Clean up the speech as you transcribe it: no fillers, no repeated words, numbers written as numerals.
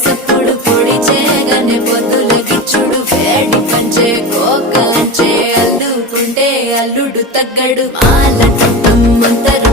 పసప్పుడు పొడి చేయగానే పొద్దులకిచ్చుడు వేడి పంచే కోకలంచే అల్లుకుంటే అల్లుడు తగ్గడు మాల మంతరు